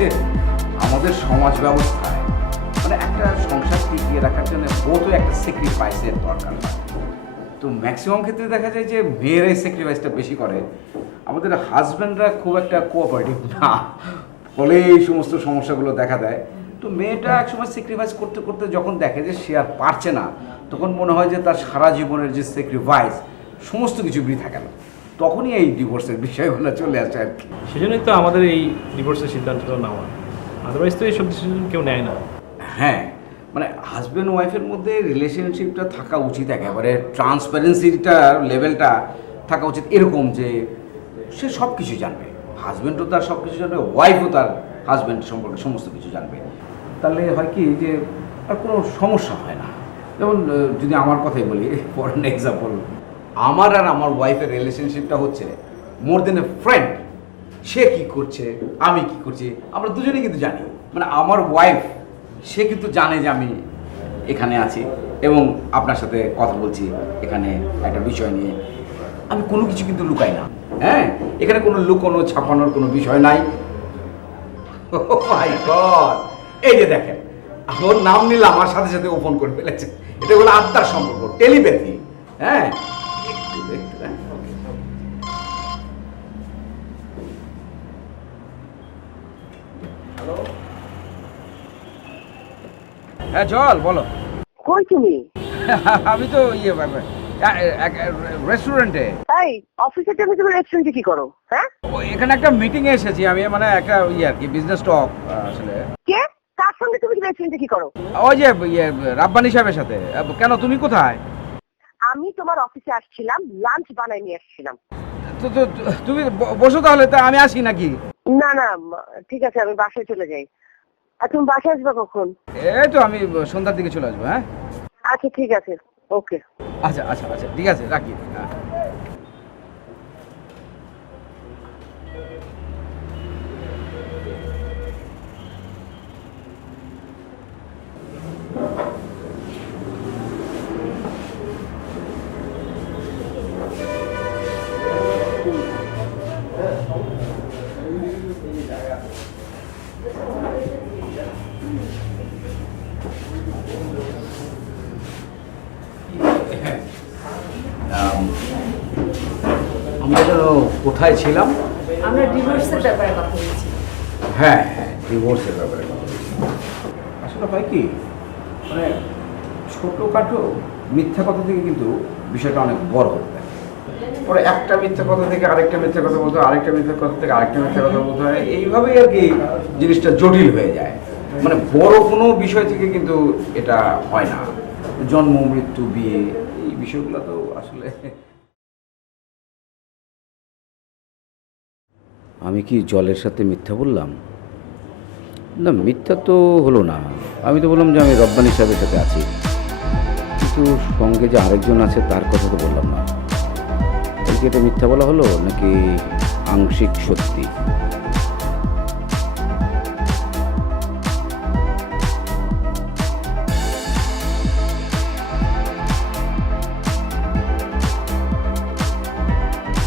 যে আমাদের সমাজ ব্যবস্থায় মানে একটা সংসার টিকিয়ে রাখার জন্য বোধ একটা স্যাক্রিফাইসের দরকার তো ম্যাক্সিমাম ক্ষেত্রে দেখা যায় যে মেয়েরাই স্যাক্রিফাইসটা বেশি করে। আমাদের হাজব্যান্ডরা খুব একটা কোঅপারেটিভ না ফলে এই সমস্ত সমস্যাগুলো দেখা দেয়। তো মেয়েটা একসময় স্যাক্রিফাইস করতে করতে যখন দেখে যে সে আর পারছে না, তখন মনে হয় যে তার সারা জীবনের যে স্যাক্রিফাইস সমস্ত কিছু বৃথা গেল তখনই এই ডিভোর্সের বিষয়গুলো চলে আসে আর কি। সেজন্যই তো আমাদের এই ডিভোর্সের সিদ্ধান্তটা নেওয়া। আদারওয়াইজ তো এইসব ডিসিশন কেউ নেয় না। হ্যাঁ মানে হাজব্যান্ড ওয়াইফের মধ্যে রিলেশনশিপটা থাকা উচিত একেবারে ট্রান্সপারেন্সিটার লেভেলটা থাকা উচিত এরকম যে সে সব কিছু জানবে। হাজব্যান্ডও তার সব কিছু জানবে ওয়াইফও তার হাজব্যান্ড সম্পর্কে সমস্ত কিছু জানবে। তাহলে হয় কি যে আর কোনো সমস্যা হয় না। যেমন যদি আমার কথাই বলি ফর এক্সাম্পল আমার আর আমার ওয়াইফের রিলেশনশিপটা হচ্ছে মোর দেন এ ফ্রেন্ড সে কি করছে? আমি কি করছি? আমরা দুজনেই কিন্তু জানি। মানে আমার ওয়াইফ সে কিন্তু জানে যে আমি এখানে আছি এবং আপনার সাথে কথা বলছি এখানে একটা বিষয় নিয়ে। আমি কোনো কিছু কিন্তু লুকাই না। হ্যাঁ? এখানে কোনো লুকোনো, ছাপানোর কোনো বিষয় নাই। গড এই যে দেখেন, ওর নাম নিলে আমার সাথে সাথে ওপেন করে ফেলেছে। এটা হলো আত্মার সম্পর্ক টেলিপ্যাথি হ্যাঁ? একটু হ্যাঁ হ্যাঁ চল বলো। কই তুমি? আমি তো ইয়ে রেস্টুরেন্টে তাই? অফিসের টাইমে তুমি রেস্টুরেন্টে কি করো হ্যাঁ? এখানে একটা মিটিং এ এসেছি আমি মানে একটা ইয়ে আর কি বিজনেস টক আসলে। কে? কার সঙ্গে তুমি রেস্টুরেন্টে কি করো? ওই যে ইয়ে রাব্বানি সাহেবের সাথে। কেন তুমি কোথায়? অফিসে আসছিলাম লাঞ্চ বানাই নিয়ে আসছিলাম। তো তো তুমি বসো তাহলে তা আমি আসি নাকি? না না ঠিক আছে আমি বাসায় চলে যাই। আর তুমি বাসায় আসবে কখন? এই তো আমি সন্ধ্যার দিকে চলে আসব হ্যাঁ? আচ্ছা ঠিক আছে ওকে। আচ্ছা আচ্ছা আচ্ছা ঠিক আছে রাখি। আমরা যেন কোথায় ছিলাম? আমরা ডিভোর্সের ব্যাপারে কথা বলছি। হ্যাঁ হ্যাঁ ডিভোর্সের ব্যাপারে কথা বলছি। আসলে হয় কি মানে ছোটোখাটো মিথ্যা কথা থেকে কিন্তু বিষয়টা অনেক বড় হতে থাকে পরে একটা মিথ্যা কথা থেকে আরেকটা মিথ্যা কথা বলতে হয়, আরেকটা মিথ্যা কথা থেকে আরেকটা মিথ্যা কথা বলতে হয়। এইভাবেই আর কি জিনিসটা জটিল হয়ে যায়। মানে বড় কোনো বিষয় থেকে কিন্তু এটা হয় না। জন্ম, মৃত্যু, বিয়ে, এই বিষয়গুলো তো আসলে আমি কি জলের সাথে মিথ্যা বললাম? না, মিথ্যা তো হলো না। আমি তো বললাম যে আমি রব্বানি সাহেবের সাথে আছি। কিন্তু সঙ্গে যে আরেকজন আছে তার কথা তো বললাম না। কি এটা মিথ্যা বলা হলো নাকি আংশিক সত্যি?